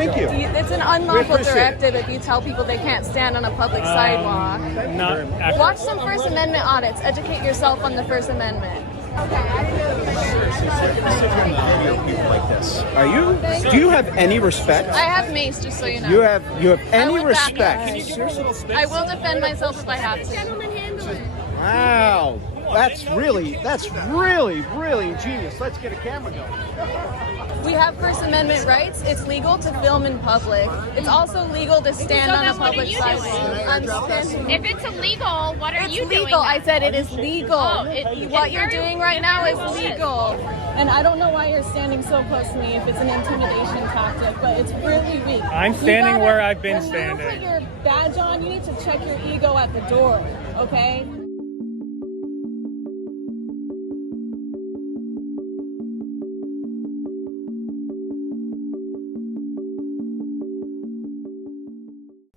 Thank you. It's an unlawful directive if you tell people they can't stand on a public sidewalk. Watch some First Amendment audits. Educate yourself on the First Amendment. Are you? Do you have any respect? I have mace, just so you know. You have any respect? I will defend myself if I have to. Wow, that's really genius. Let's get a camera going. We have First Amendment rights. It's legal to film in public. It's also legal to stand on a public sidewalk. I'm standing. If it's illegal, what are you doing? Legal. I said it is legal. What you're doing right now is legal. And I don't know why you're standing so close to me if it's an intimidation tactic, but it's really weak. I'm standing where I've been standing. When you put your badge on, you need to check your ego at the door, okay?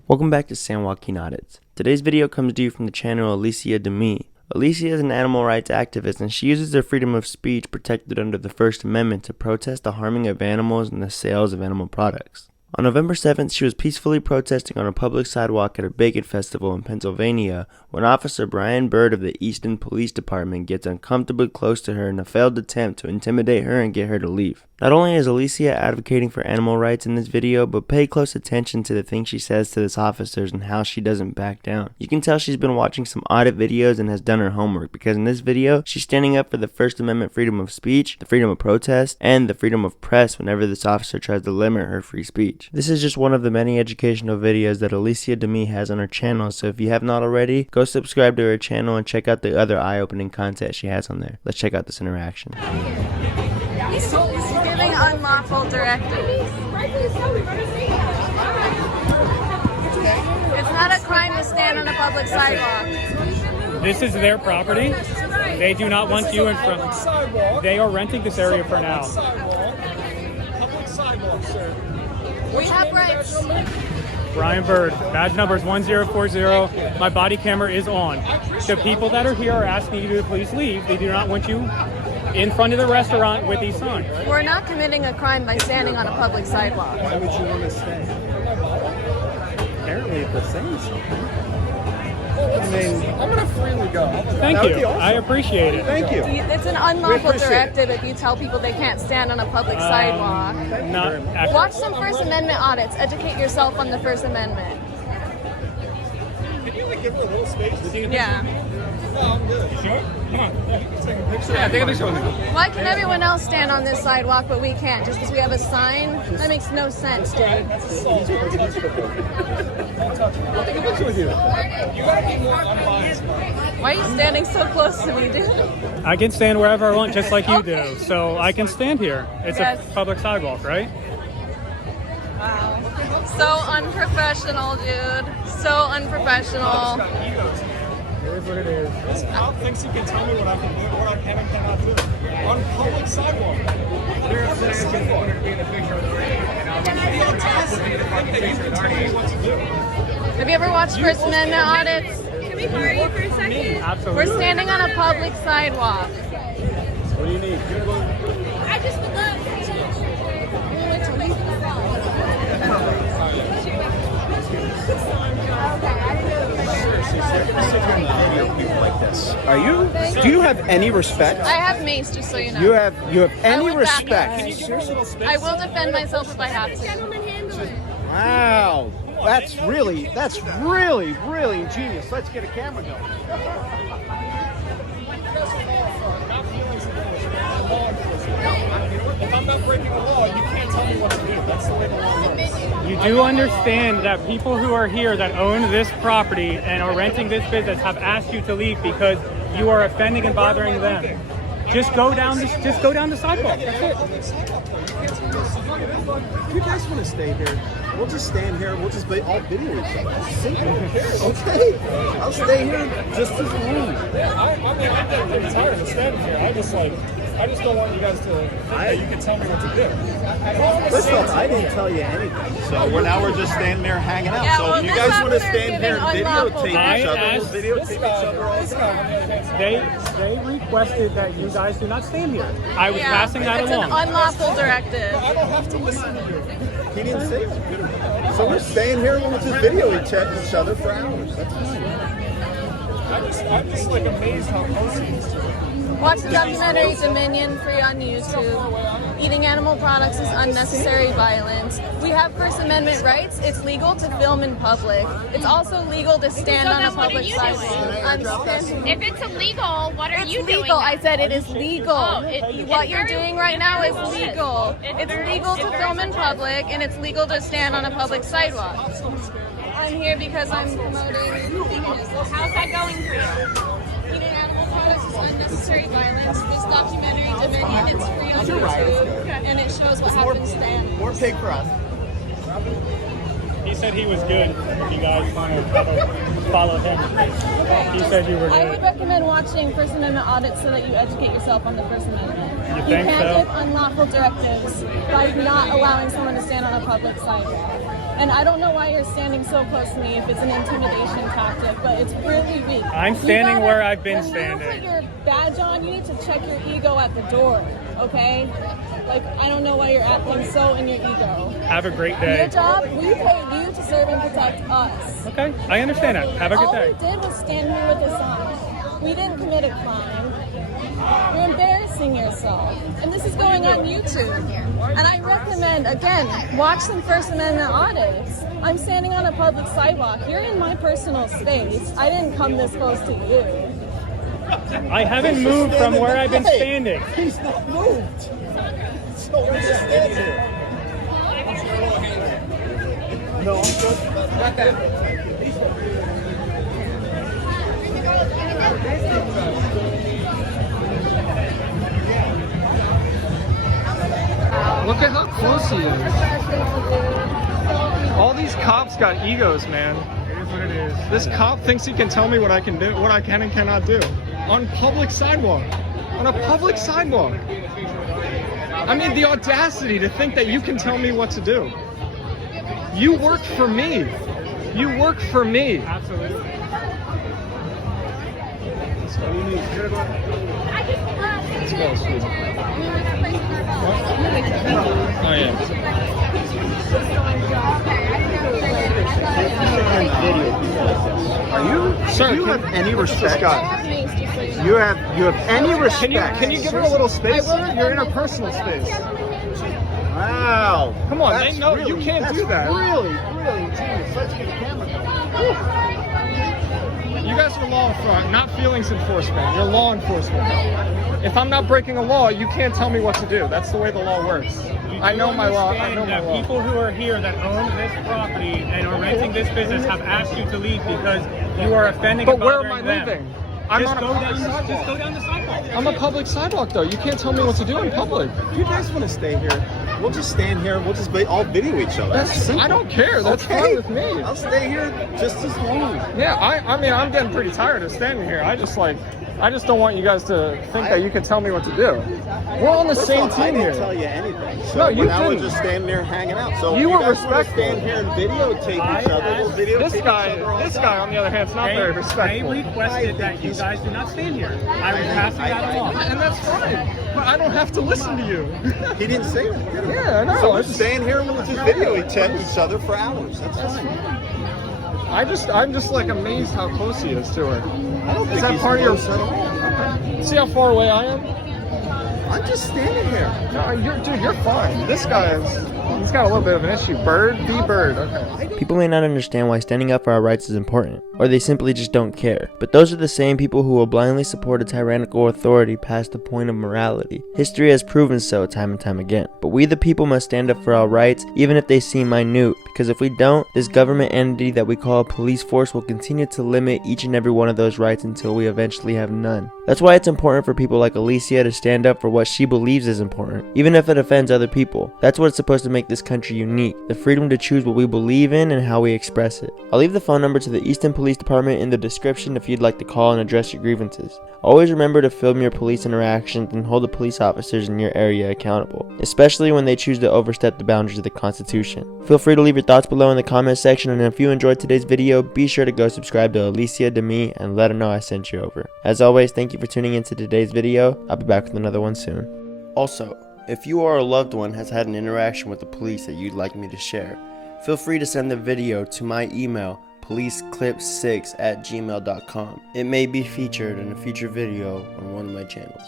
Welcome back to San Joaquin Audits. Today's video comes to you from the channel Alisia Demi. Alisia is an animal rights activist and she uses her freedom of speech protected under the First Amendment to protest the harming of animals and the sales of animal products. On November 7th, she was peacefully protesting on a public sidewalk at a bacon festival in Pennsylvania when Officer Brian Burd of the Easton Police Department gets uncomfortably close to her in a failed attempt to intimidate her and get her to leave. Not only is Alisia advocating for animal rights in this video, but pay close attention to the things she says to this officers and how she doesn't back down. You can tell she's been watching some audit videos and has done her homework, because in this video, she's standing up for the First Amendment freedom of speech, the freedom of protest, and the freedom of press whenever this officer tries to limit her free speech. This is just one of the many educational videos that Alisia Demi has on her channel, so if you have not already, go subscribe to her channel and check out the other eye-opening content she has on there. Let's check out this interaction. He's giving unlawful directives. It's not a crime to stand on a public sidewalk. This is their property. They do not want you in front. They are renting this area for now. Public sidewalk, sir. We have rights. Brian Bird, badge number is 1040. My body camera is on. The people that are here are asking you to please leave. They do not want you in front of the restaurant with these signs. We're not committing a crime by standing on a public sidewalk. Why would you want to stay? Apparently, if they're saying something. I mean, I'm gonna freely go. Thank you. Awesome. I appreciate it. Thank you. It's an unlawful directive if you tell people they can't stand on a public sidewalk. Watch some First Amendment audits. Educate yourself on the First Amendment. Can you give her a little space? Yeah. No, I'm good. You sure? Come on. Take a picture. Yeah, take a picture with me. Why can everyone else stand on this sidewalk but we can't? Just because we have a sign? That makes no sense, dude. I'll take a picture with you. You gotta be more unbiased. Why are you standing so close to me, dude? I can stand wherever I want, just like you do. So I can stand here. It's a public sidewalk, right? Wow. So unprofessional, dude. So unprofessional. It is what it is. Listen, Al thinks he can tell me what I can do, what I can and cannot do. On public sidewalk. There's a sidewalk. Have you ever watched First Amendment audits? Can we borrow you for a second? Absolutely. We're standing on a public sidewalk. What do you need? I just would love Like this. Are you? Do you have any respect? I have mace, just so you know. You have any respect? Can you give her a little space? I will defend myself if I have to. gentlemen handle it. Wow, that's really genius. Let's get a camera going. If I'm not breaking the law, you can't tell me what to do. That's the way the law works. You do understand that people who are here that own this property and are renting this business have asked you to leave because you are offending and bothering them. Just go down the sidewalk. That's it. If you guys want to stay here, we'll just stand here. We'll just all video each other. Simple. Okay. I'll stay here just as long. I'm getting tired of standing here. I just don't want you guys to think that you can tell me what to do. Listen, I didn't tell you anything. So we're just standing there hanging out. Yeah, so well, if you guys want to stand here and unlawful videotape each other, we'll videotape each other all the time. They requested that you guys do not stand here. I was passing that it's along. It's an unlawful directive. I don't have to listen to you. He didn't say that. So we're staying here and we'll just video each other for hours. That's fine. I'm just like amazed how close he is to it. Watch the documentary Dominion free on YouTube. Eating animal products is unnecessary violence. We have First Amendment rights. It's legal to film in public. It's also legal to stand on a public sidewalk. I'm standing. If it's illegal, what are you doing? Legal. I said it is legal. It's What you're very doing right now is legal. It's It's legal to film in public, and it's legal to stand on a public sidewalk. I'm here because I'm promoting veganism. How's that going for you? Eating animal products is unnecessary violence. This documentary, Dominion, it's free on YouTube, and it shows what happens to animals. More pig for us. He said he was good. If you guys want to follow him, he said you were I would good. recommend watching First Amendment audits so that you educate yourself on the First Amendment. You You think can't so? give unlawful directives by not allowing someone to stand on a public sidewalk. And I don't know why you're standing so close to me if it's an intimidation tactic, but it's really weak. I'm standing where I've been standing. When you put your badge on, you need to check your ego at the door, okay? Like, I don't know why you're acting so in your ego. Have a great Your day. job, we pay you to serve and protect us. Okay, I understand that. Have a good All day. we did was stand here with a sign. We didn't commit a crime. You're embarrassing yourself. And this is going on YouTube. And I recommend, again, watch some First Amendment audits. I'm standing on a public sidewalk. You're in my personal space. I didn't come this close to you. I haven't moved from where I've been standing. He's not moved. So we're just standing here. No, I'm good. Not that. Look at how close he is. All these cops got egos, man. It is what it is. This cop thinks he can tell me what I can do, what I can and cannot do. On public sidewalk. On a public sidewalk. I mean, the audacity to think that you can tell me what to do. You work for me. You work for me. Absolutely. Let's go, sweetie. Oh, yeah. Are you? Sir, do you can- have any respect? You You have any respect? Can you give her a little space, sir? You're in a personal space. Wow. Come on, they That's know really, you can't that's do that. Really genius. Let's get a camera. You guys are law enforcement, not feelings enforcement. You're law enforcement. If I'm not breaking a law, you can't tell me what to do. That's the way the law works. I know my law. I know my that law. people who are here that own this property and are renting this business have asked you to leave because you are offending But and where am I bothering them. leaving? I'm Just on a go public down. sidewalk. Just go down the sidewalk. I'm a public sidewalk, though. You can't tell me what to do in public. If you guys want to stay here, we'll just stand here. We'll just all video each other. That's simple. I don't care. That's Okay. fine with me. I'll stay here just as long. Yeah, I mean, I'm getting pretty tired of standing here. I just don't want you guys to think that you can tell me what to do. We're on the First same off, I team didn't here. tell you anything. So No, you now we're didn't. just standing there hanging out. So You if were guys wanna respectful. stand here and videotape each other. We'll videotape This each guy, other all this the guy, time. on the other hand, is not very They respectful. requested that you guys do not stand here. I was passing that along. And that's fine. But I don't have to listen to you. He didn't say that. Did he? Yeah, I know. So I we're just- staying here and we'll just video each other for hours. That's fine. I'm just like amazed how close he is to her. I don't think Is that he's part of your? close at all. See how far away I am? I'm just standing here. No, you're fine. This guy he's got a little bit of an issue. Bird, be bird. Okay. People may not understand why standing up for our rights is important, or they simply just don't care. But those are the same people who will blindly support a tyrannical authority past the point of morality. History has proven so time and time again. But we the people must stand up for our rights, even if they seem minute, because if we don't, this government entity that we call a police force will continue to limit each and every one of those rights until we eventually have none. That's why it's important for people like Alisia to stand up for what she believes is important, even if it offends other people. That's what's supposed to make this country unique, the freedom to choose what we believe in and how we express it. I'll leave the phone number to the Easton Police Department in the description if you'd like to call and address your grievances. Always remember to film your police interactions and hold the police officers in your area accountable, especially when they choose to overstep the boundaries of the Constitution. Feel free to leave your thoughts below in the comment section, and if you enjoyed today's video, be sure to go subscribe to Alisia Demi and let her know I sent you over. As always, thank you for tuning into today's video. I'll be back with another one soon. Also, If you or a loved one has had an interaction with the police that you'd like me to share, feel free to send the video to my email, policeclip6@gmail.com. It may be featured in a future video on one of my channels.